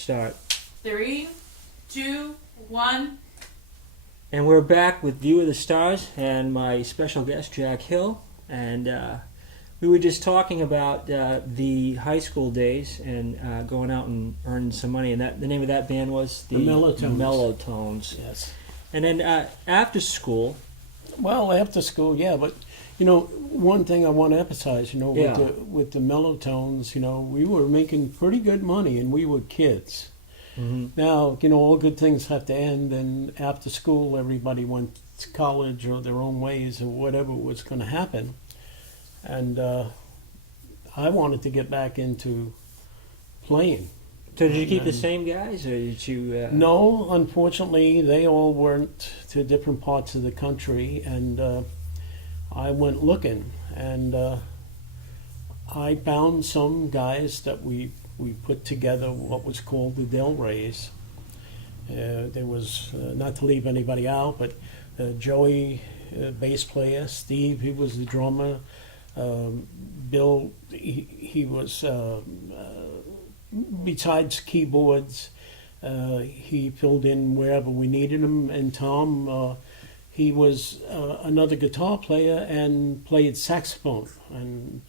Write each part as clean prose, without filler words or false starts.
Start. 3, 2, 1. And we're back with View of the Stars and my special guest, Jack Hill. And we were just talking about the high school days and going out and earning some money. And the name of that band was The Mellowtones. Mellowtones. Yes. And then after school. Well, after school, yeah. But, one thing I want to emphasize, with the Mellowtones, we were making pretty good money and we were kids. Mm-hmm. Now, all good things have to end, and after school, everybody went to college or their own ways or whatever was going to happen. And I wanted to get back into playing. So did you keep the same guys, or did you? No, unfortunately, they all went to different parts of the country, and I went looking, and I found some guys that we put together what was called the Del Rays. There was, not to leave anybody out, but Joey, bass player, Steve, he was the drummer, Bill, he was, besides keyboards, he filled in wherever we needed him, and Tom, he was another guitar player and played saxophone, and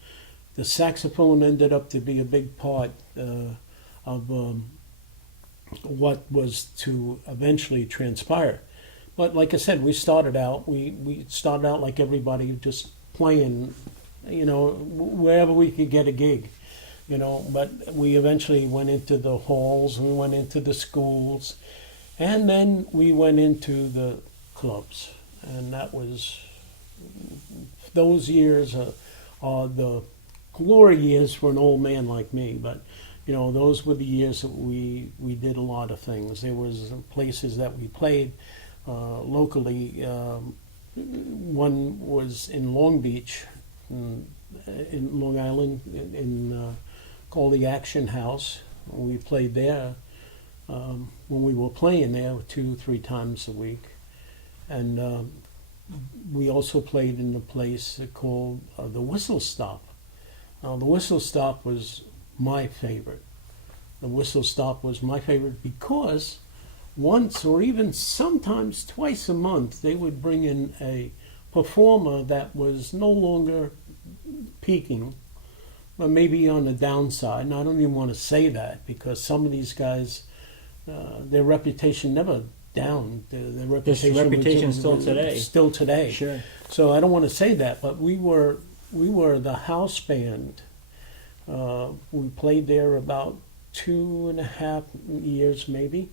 the saxophone ended up to be a big part of what was to eventually transpire. But like I said, we started out like everybody, just playing, wherever we could get a gig, But we eventually went into the halls, we went into the schools, and then we went into the clubs. And that was, those years are the glory years for an old man like me, but those were the years that we did a lot of things. There was places that we played locally. One was in Long Beach, in Long Island, called the Action House. We played there when we were playing there 2-3 times a week, and we also played in a place called the Whistle Stop. Now, the Whistle Stop was my favorite. The Whistle Stop was my favorite because once or even sometimes twice a month, they would bring in a performer that was no longer peaking, but maybe on the downside. And I don't even want to say that because some of these guys, their reputation never down. Their reputation was still today. Still today. Sure. So I don't want to say that, but we were the house band. We played there about 2.5 years maybe,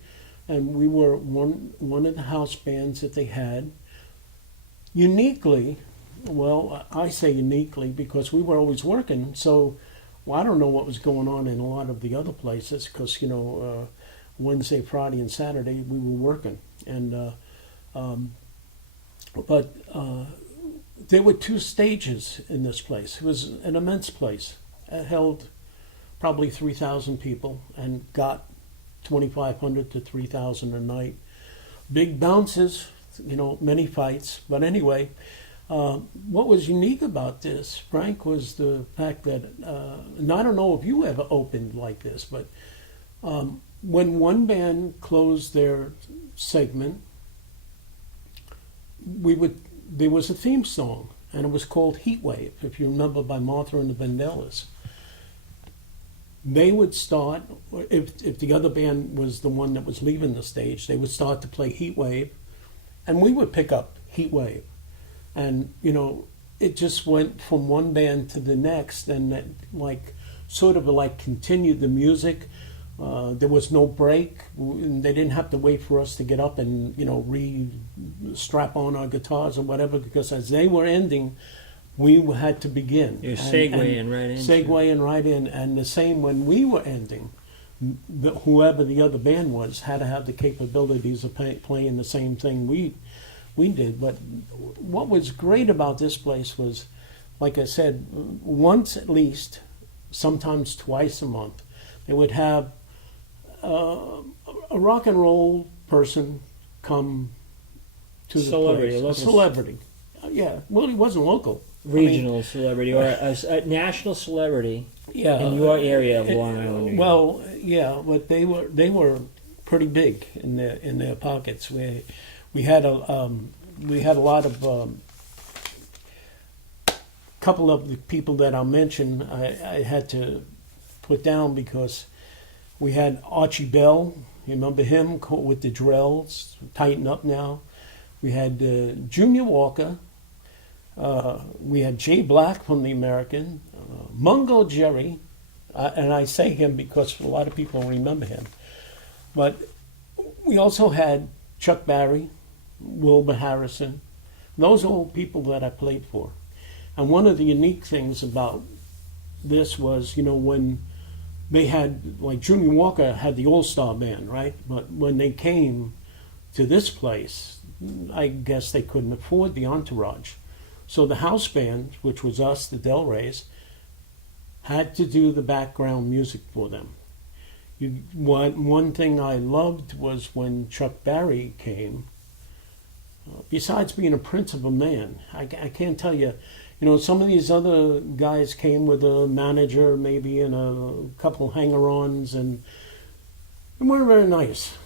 and we were one of the house bands that they had. Uniquely, well, I say uniquely because we were always working, so I don't know what was going on in a lot of the other places because, Wednesday, Friday, and Saturday we were working. And but there were 2 stages in this place. It was an immense place. It held probably 3,000 people and got 2,500 to 3,000 a night. Big bounces, many fights. But anyway, what was unique about this, Frank, was the fact that, and I don't know if you ever opened like this, but when one band closed their segment, there was a theme song, and it was called Heat Wave, if you remember, by Martha and the Vandellas. They would start, if the other band was the one that was leaving the stage, they would start to play Heat Wave, and we would pick up Heat Wave. And, it just went from one band to the next, and that, sort of continued the music. There was no break. They didn't have to wait for us to get up and, strap on our guitars or whatever, because as they were ending, we had to begin. You're segueing right in. Segueing right in. And the same when we were ending, whoever the other band was had to have the capabilities of playing the same thing we did. But what was great about this place was, like I said, once at least, sometimes twice a month, they would have a rock and roll person come to the place. A celebrity. Yeah, well, he wasn't local. regional celebrity or a national celebrity Yeah, in your area of Long Island? New York? well, yeah, but they were pretty big in their pockets. We had a lot of couple of the people that I'll mention. I had to put down because we had Archie Bell. You remember him with the Drells? Tighten Up Now. We had Junior Walker. We had Jay Black from the American, Mungo Jerry, and I say him because a lot of people remember him. But we also had Chuck Berry, Wilbur Harrison. Those are all people that I played for. And one of the unique things about this was, when they had, like Junior Walker had the All-Star Band, right? But when they came to this place, I guess they couldn't afford the entourage. So the house band, which was us, the Del Reys, had to do the background music for them. One thing I loved was when Chuck Berry came. Besides being a prince of a man, I can't tell you. Some of these other guys came with a manager, maybe, and a couple hanger-ons, and weren't very nice.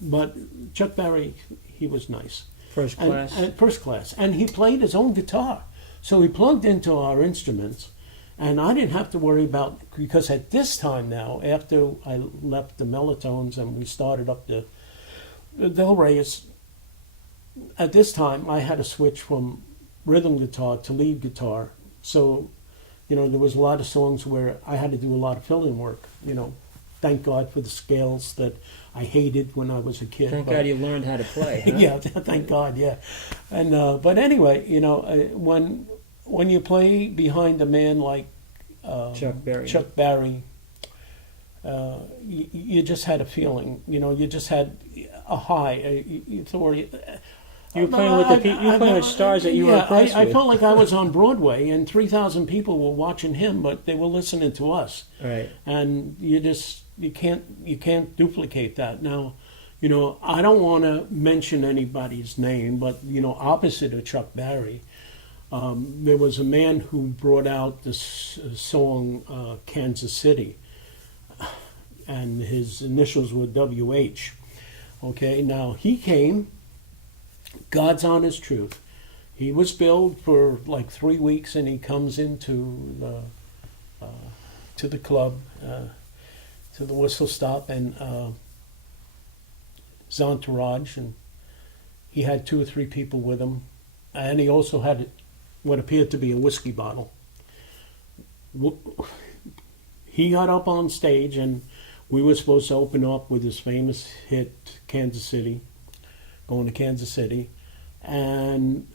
But Chuck Berry, he was nice. First class. And first class. And he played his own guitar. So he plugged into our instruments. And I didn't have to worry about, because at this time now, after I left the Melatones and we started up the Del Reys, at this time I had to switch from rhythm guitar to lead guitar. So, there was a lot of songs where I had to do a lot of filling work. Thank God for the scales that I hated when I was a kid. Thank God you learned how to play. Huh? Yeah, thank God, yeah. And but anyway, when you play behind a man like Chuck Berry, you just had a feeling. You just had a high. You thought you were playing with playing with stars that you were impressed with. I felt like I was on Broadway, and 3,000 people were watching him, but they were listening to us. Right. And you can't duplicate that. Now, I don't want to mention anybody's name, but opposite of Chuck Berry, there was a man who brought out this song Kansas City, and his initials were WH. Okay, now he came. God's honest truth. He was billed for like 3 weeks, and he comes into to the club, to the whistle stop, and his entourage, and he had 2 or 3 people with him, and he also had what appeared to be a whiskey bottle. He got up on stage, and we were supposed to open up with his famous hit, Kansas City, going to Kansas City, and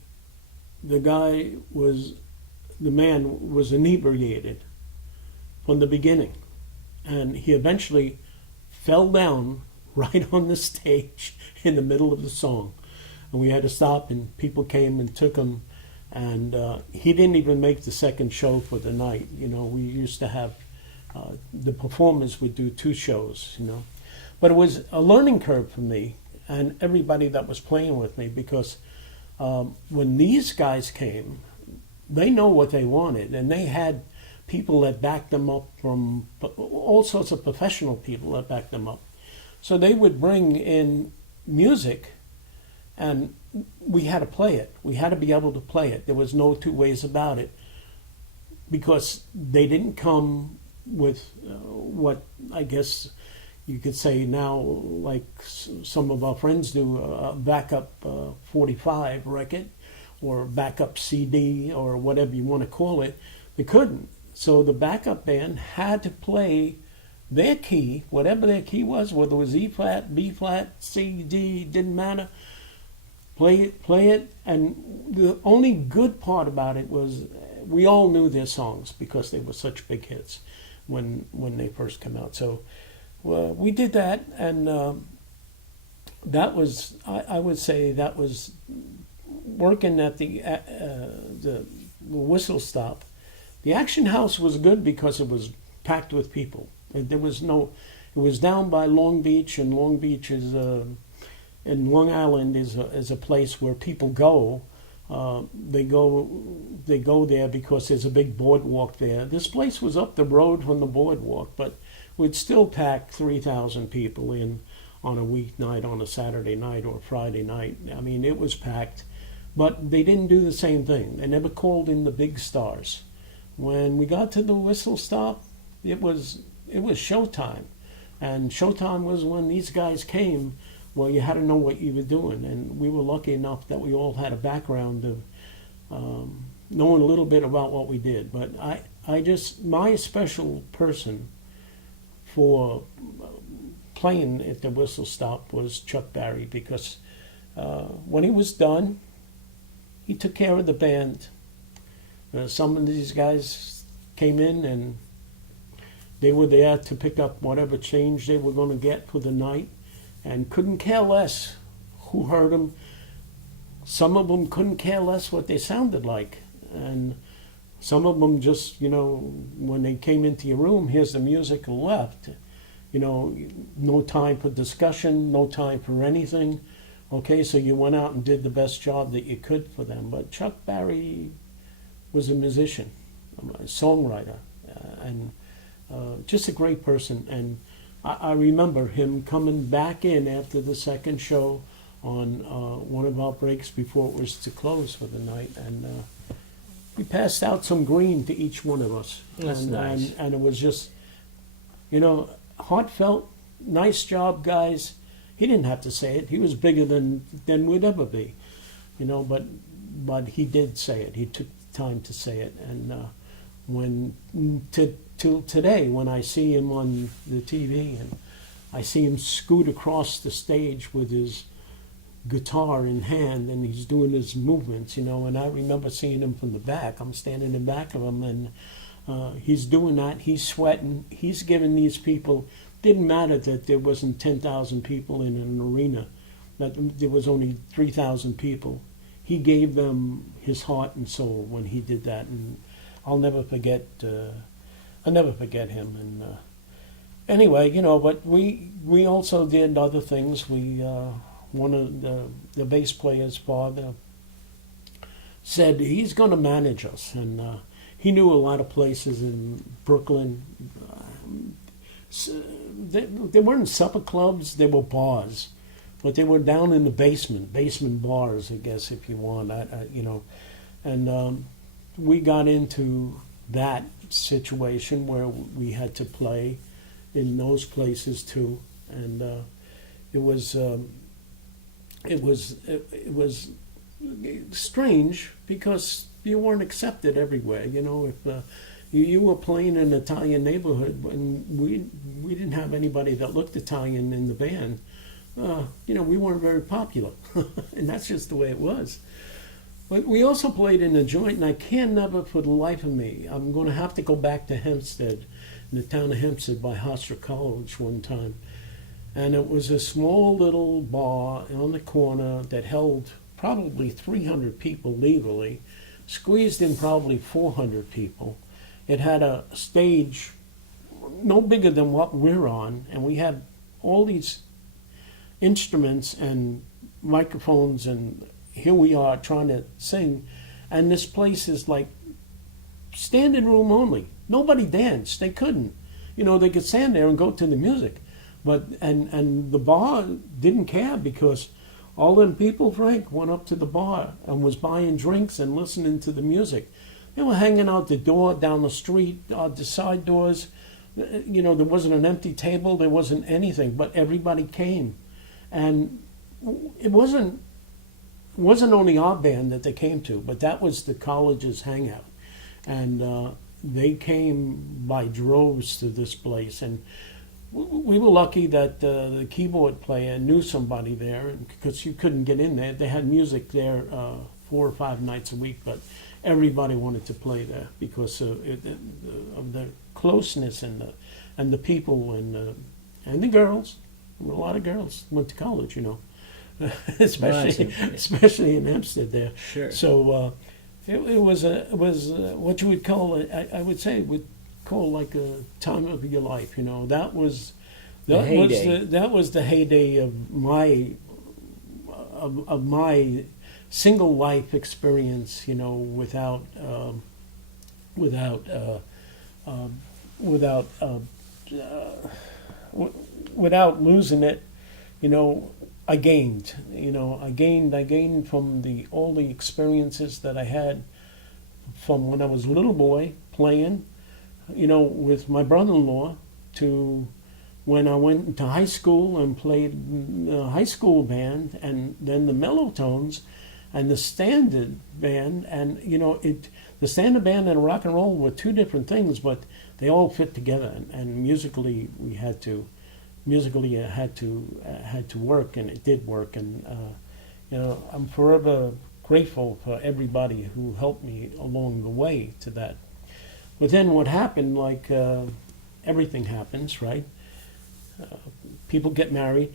the man was inebriated from the beginning, and he eventually fell down right on the stage in the middle of the song, and we had to stop, and people came and took him, and he didn't even make the second show for the night. We used to have the performers would do 2 shows, but it was a learning curve for me and everybody that was playing with me, because when these guys came, they know what they wanted, and they had people that backed them up, from all sorts of professional people that backed them up. So they would bring in music, and we had to play it. We had to be able to play it. There was no 2 ways about it, because they didn't come with what I guess you could say now, like some of our friends do, a backup 45 record or backup CD or whatever you want to call it. They couldn't. So the backup band had to play their key, whatever their key was, whether it was E flat, B flat, C, D, didn't matter. Play it. And the only good part about it was we all knew their songs because they were such big hits when they first came out. So we did that, and that was, I would say, that was working at the whistle stop. The Action House was good because it was packed with people. There was no, it was down by Long Beach, and Long Beach is, and Long Island is a place where people go They go there because there's a big boardwalk there. This place was up the road from the boardwalk, but we'd still pack 3,000 people in on a weeknight, on a Saturday night or Friday night. I mean, it was packed. But they didn't do the same thing. They never called in the big stars. When we got to the whistle stop, it was showtime. And showtime was when these guys came. Well, you had to know what you were doing. And we were lucky enough that we all had a background of knowing a little bit about what we did. But my special person for playing at the whistle stop was Chuck Berry, because when he was done, he took care of the band. Some of these guys came in and they were there to pick up whatever change they were going to get for the night and couldn't care less who heard them. Some of them couldn't care less what they sounded like. And some of them just, when they came into your room, here's the music, left. No time for discussion, no time for anything. Okay, so you went out and did the best job that you could for them. But Chuck Berry was a musician, a songwriter, and just a great person. And I remember him coming back in after the second show on one of our breaks before it was to close for the night. And we passed out some green to each one of us. That's nice. And it was just, heartfelt, nice job, guys. He didn't have to say it. He was bigger than we'd ever be, but he did say it. He took time to say it. And till today, when I see him on the TV and I see him scoot across the stage with his guitar in hand and he's doing his movements, and I remember seeing him from the back. I'm standing in back of him and he's doing that. He's sweating. He's giving these people. Didn't matter that there wasn't 10,000 people in an arena, that there was only 3,000 people. He gave them his heart and soul when he did that, and I'll never forget. I'll never forget him. And anyway, but we also did other things. We one of the bass player's father said he's going to manage us, and he knew a lot of places in Brooklyn. They weren't supper clubs, they were bars, but they were down in the basement bars, I guess, if you want, and we got into that situation where we had to play in those places too, and it was strange because you weren't accepted everywhere. If you were playing in an Italian neighborhood, and we didn't have anybody that looked Italian in the band. We weren't very popular, and that's just the way it was. But we also played in a joint, and I can never, for the life of me, I'm going to have to go back to Hempstead, in the town of Hempstead by Hofstra College one time. And it was a small little bar on the corner that held probably 300 people legally, squeezed in probably 400 people. It had a stage no bigger than what we're on, and we had all these instruments and microphones, and here we are trying to sing, and this place is like standing room only. Nobody danced. They couldn't. They could stand there and go to the music. But and the bar didn't care, because all them people, Frank, went up to the bar and was buying drinks and listening to the music. They were hanging out the door, down the street, the side doors. There wasn't an empty table. There wasn't anything, but everybody came. And it wasn't only our band that they came to, but that was the college's hangout. And they came by droves to this place. And we were lucky that the keyboard player knew somebody there, because you couldn't get in there. They had music there 4 or 5 nights a week, but everybody wanted to play there because of the closeness and the people and the girls. A lot of girls went to college, especially in Hempstead there. Sure. So it was what you would call I would say call like a time of your life. That was the heyday of my single life experience, without without without losing it. I gained. I gained from all the experiences that I had from when I was a little boy playing, with my brother-in-law, to when I went into high school and played high school band, and then the mellow tones and the standard band. And the standard band and rock and roll were two different things, but they all fit together. And musically, it had to work, and it did work. And I'm forever grateful for everybody who helped me along the way to that. But then what happened, like everything happens, right? People get married.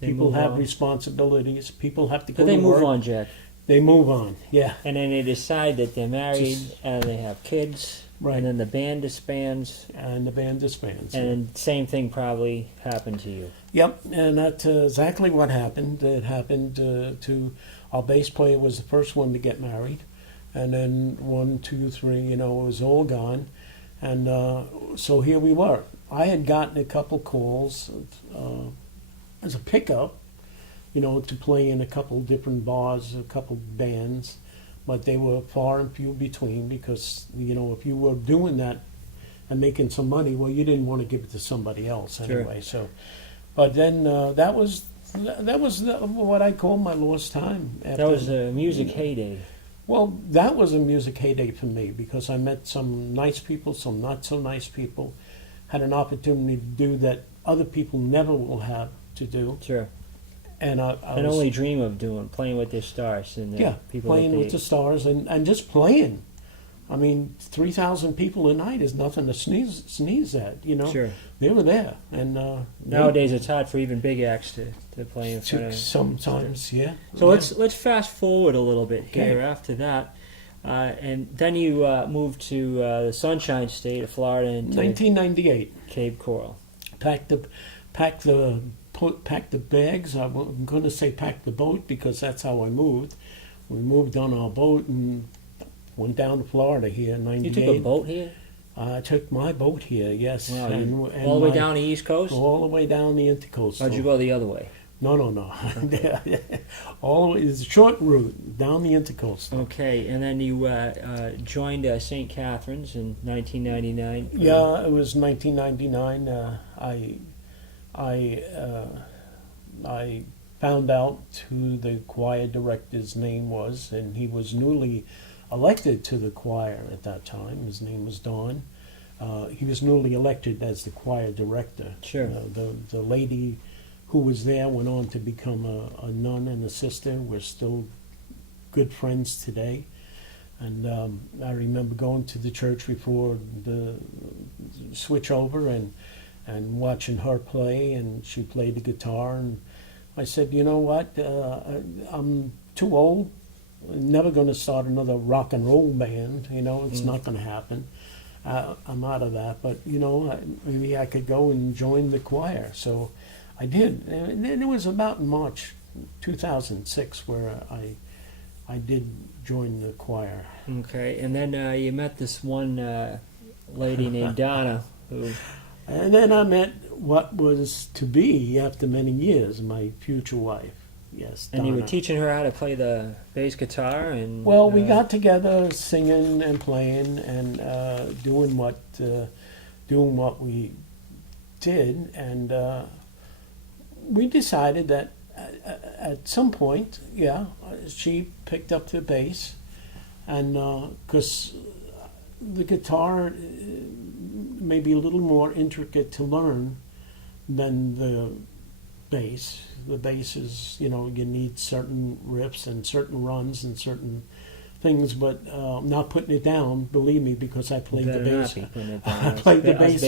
People have responsibilities. People have to go But they to move work. on, Jack. They move on, yeah. And then they decide that they're married and they have kids. Right. And then the band disbands. And the band disbands. And same thing probably happened to you. Yep, and that's exactly what happened. It happened to our bass player was the first one to get married. And then 1, 2, 3, it was all gone. And so here we were. I had gotten a couple calls as a pickup, to play in a couple different bars, a couple bands, but they were far and few between because, if you were doing that and making some money, well, you didn't want to give it to somebody else anyway. Sure. So, but then that was what I call my lost time. That was a music heyday. Well, that was a music heyday for me because I met some nice people, some not so nice people, had an opportunity to do that other people never will have to do. Sure. And I Can was, only dream of doing, playing with their stars. And people playing that they, with the stars and just playing. I mean, 3,000 people a night is nothing to sneeze at, Sure. They were there. And Nowadays it's hard for even big acts to play in front of. sometimes, yeah. So yeah. let's fast forward a little bit here Okay. after that. And then you moved to the Sunshine State of Florida and 1998. Cape Coral. Packed the bags. I'm going to say pack the boat because that's how I moved. We moved on our boat and went down to Florida here in '98. You took a boat here? I took my boat here, yes. Wow, and all the way my- down the East Coast? All the way down the Intercoastal. How'd you go the other way? No. All the way, it's a short route down the Intercoastal. Okay, and then you joined St. Catherine's in 1999. Yeah, it was 1999. I found out who the choir director's name was, and he was newly elected to the choir at that time. His name was Don. He was newly elected as the choir director. Sure. The lady who was there went on to become a nun and a sister. We're still good friends today. And I remember going to the church before the switch over and watching her play, and she played the guitar. And I said, you know what, I'm too old. I'm never going to start another rock and roll band. It's not going to happen. I'm out of that. But, maybe I could go and join the choir. So I did. And it was about in March 2006 where I did join the choir. Okay, and then you met this one lady named Donna who... And then I met what was to be, after many years, my future wife. Yes, And you were Donna. teaching her how to play the bass guitar and... Well, we got together singing and playing and doing what we did, and we decided that at some point, she picked up the bass, and because the guitar may be a little more intricate to learn than the bass. The bass is, you need certain riffs and certain runs and certain things, but I'm not putting it down, believe me, because I played the bass. I played the bass.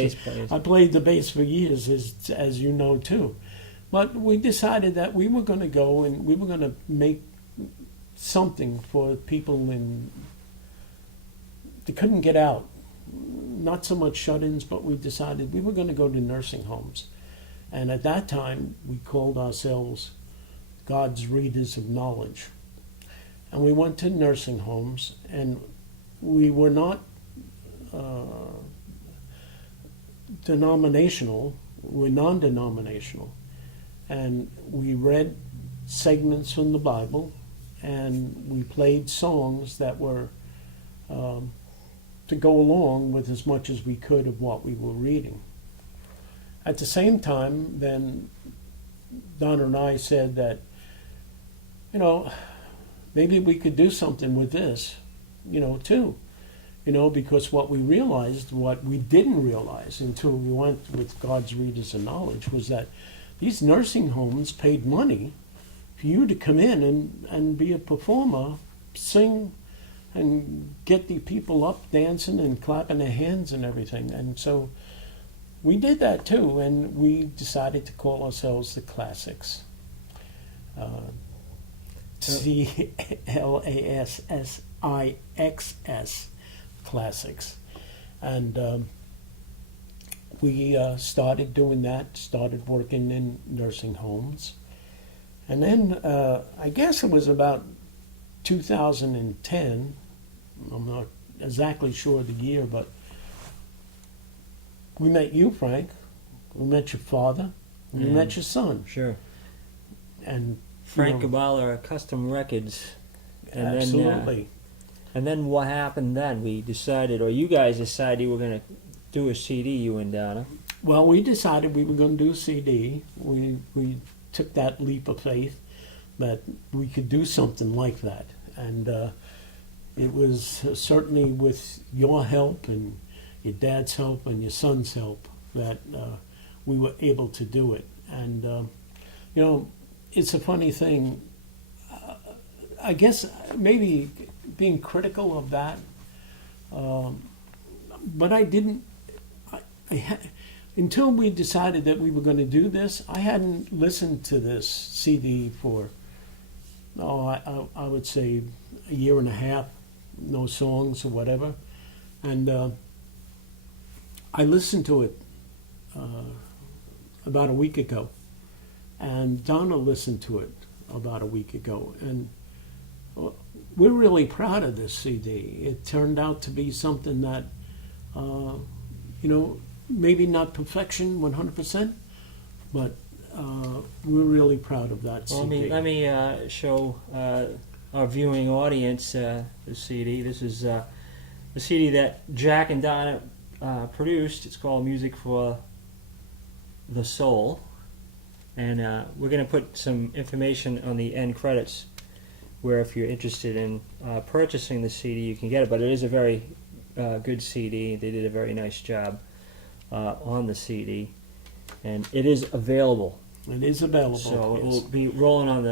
I played the bass for years, as you know too. But we decided that we were going to go and we were going to make something for people that couldn't get out. Not so much shut-ins, but we decided we were going to go to nursing homes. And at that time, we called ourselves God's Readers of Knowledge. and we went to nursing homes, and we were not denominational, we're non-denominational, and we read segments from the Bible, and we played songs that were to go along with as much as we could of what we were reading. At the same time, then Donna and I said that, maybe we could do something with this, too. Because what we didn't realize until we went with God's Readers of Knowledge was that these nursing homes paid money for you to come in and be a performer, sing, and get the people up dancing and clapping their hands and everything. And so we did that too, and we decided to call ourselves the Classics. CLASSIXS, Classics. And we started doing that, started working in nursing homes. And then I guess it was about 2010, I'm not exactly sure of the year, but we met you, Frank. We met your father. We met your son. Sure. And Frank Gubala Custom Records. And absolutely. And then what happened then? We decided, or you guys decided you were going to do a CD, you and Donna. Well, we decided we were going to do a CD. We took that leap of faith that we could do something like that. And it was certainly with your help and your dad's help and your son's help that we were able to do it. And, it's a funny thing. I guess maybe being critical of that, but I didn't. Until we decided that we were going to do this, I hadn't listened to this CD for, I would say a year and a half, no songs or whatever. And I listened to it about a week ago. And Donna listened to it about a week ago. And we're really proud of this CD. It turned out to be something that, maybe not perfection 100%, but we're really proud of that CD. Let me show our viewing audience the CD. This is the CD that Jack and Donna produced. It's called Music for the Soul. And we're going to put some information on the end credits where if you're interested in purchasing the CD, you can get it. But it is a very good CD. They did a very nice job on the CD. And it is available. It is available. So yes. it will be rolling on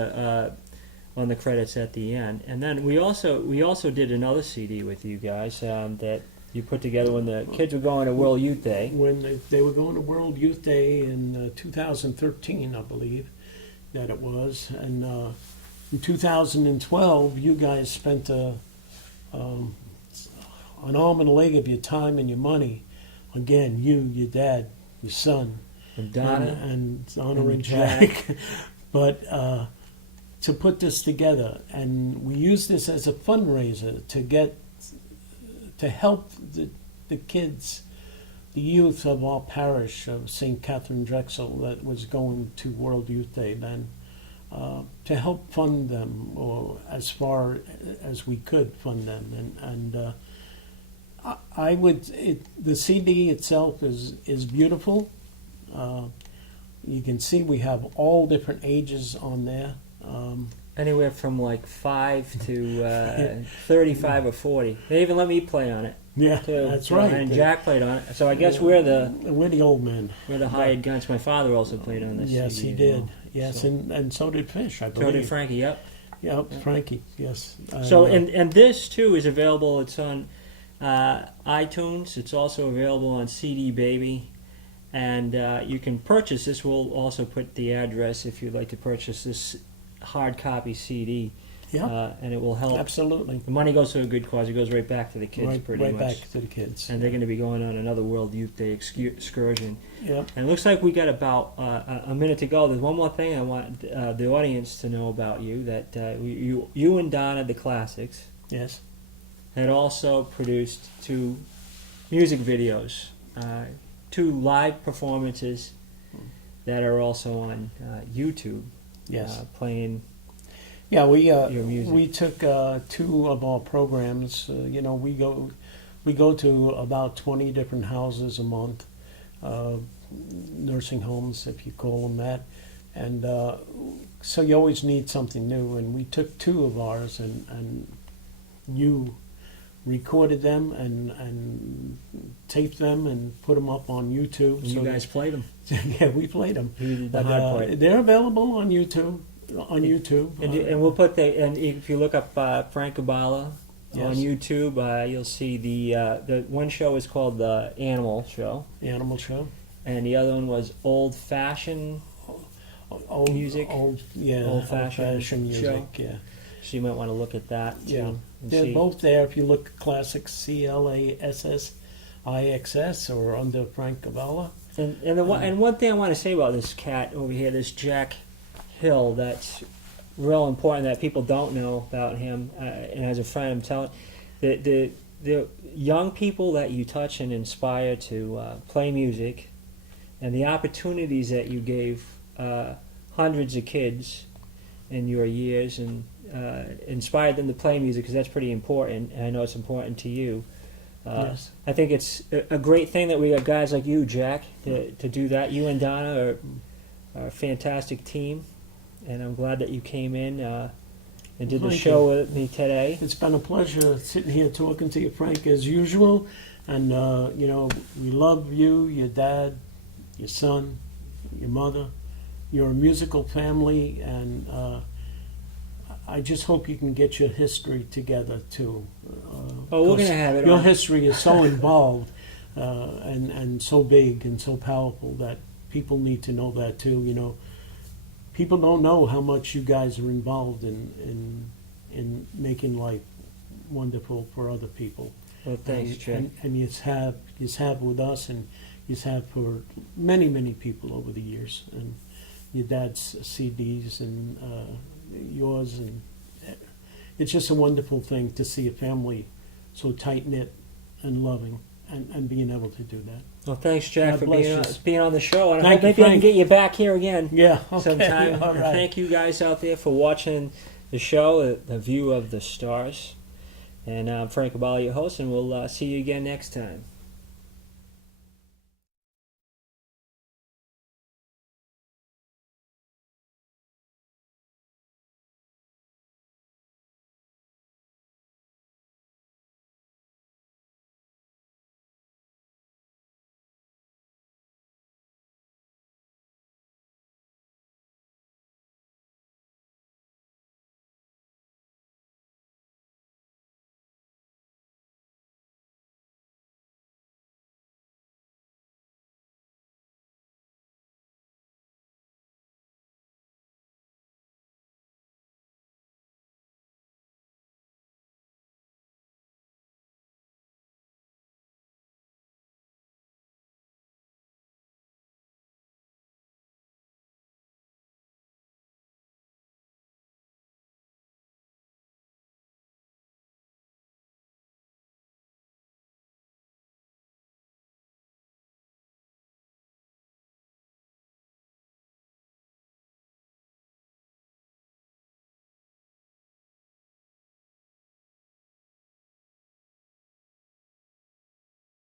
the credits at the end. And then we also did another CD with you guys that you put together when the kids were going to World Youth Day. When they were going to World Youth Day in 2013, I believe that it was. And in 2012, you guys spent an arm and a leg of your time and your money. Again, you, your dad, your son, And Donna. and Jack. But to put this together, and we use this as a fundraiser to help the kids, the youth of our parish of St. Catherine Drexel that was going to World Youth Day then, to help fund them, or as far as we could fund them. And the CD itself is beautiful. You can see we have all different ages on there. Anywhere from like 5 to 35 or 40. They even let me play on it. Yeah, too. that's right. And Jack played on it. So I guess we're the old men. We're the hired guns. My father also played on this. Yes, CD he did. well. Yes, So- and so did Fish, I believe. So did Frankie. Yep. Yep, Frankie. Yes. So and this too is available. It's on iTunes. It's also available on CD Baby, and you can purchase this. We'll also put the address if you'd like to purchase this hard copy CD Yeah, and it will help. absolutely. The money goes to a good cause. It goes right back to the kids, pretty Right much. back to the kids. And they're going to be going on another World Youth Day excursion. Yep. And it looks like we got about a minute to go. There's one more thing I want the audience to know about you. That you and Donna, the Classics, Yes. had also produced 2 music videos, 2 live performances that are also on YouTube. Yes. Playing Yeah, your music. we took 2 of our programs. We go to about 20 different houses a month, nursing homes, if you call them that, and so you always need something new. And we took 2 of ours, and you recorded them and taped them and put them up on YouTube. And you guys played them. Yeah, we played them. You did the hard part. They're available on YouTube. And we'll put and if you look up Frank Gubala on Yes. YouTube, you'll see the one show is called the Animal Show, The Animal Show. and the other one was Old Fashioned Music. Old-fashioned Old-fashioned music. show. Yeah, So you might want to look at that too. yeah. And They're see. both there. If you look Classics, CLASSIX, or under Frank Gubala. And one thing I want to say about this cat over here, this Jack Hill, that's real important that people don't know about him. And as a friend, I'm telling the young people that you touch and inspire to play music, and the opportunities that you gave hundreds of kids in your years, and inspired them to play music, because that's pretty important, and I know it's important to you. Yes. I think it's a great thing that we got guys like you, Jack, to do that. You and Donna are a fantastic team, and I'm glad that you came in and did the Thank show with me today. It's been a pleasure sitting here talking to you, Frank, as usual. And we love you, your dad, your son, your mother. You're a musical family, and I just hope you can get your history together too. Oh, we're going to have it Your on. history is so involved and so big and so powerful that people need to know that too. People don't know how much you guys are involved in making life wonderful for other people. Well, thanks, Jack. And you have with us, and you have for many, many people over the years. And your dad's CDs and yours, and it's just a wonderful thing to see a family so tight knit and loving, and being able to do that. Well, thanks, Jack, God for bless you. being on the show. And I Thank hope you, maybe I can Frank. get you back here again Yeah, okay, sometime. all And right. thank you guys out there for watching the show, The View of the Stars. And I'm Frank Gubala, your host, and we'll see you again next time.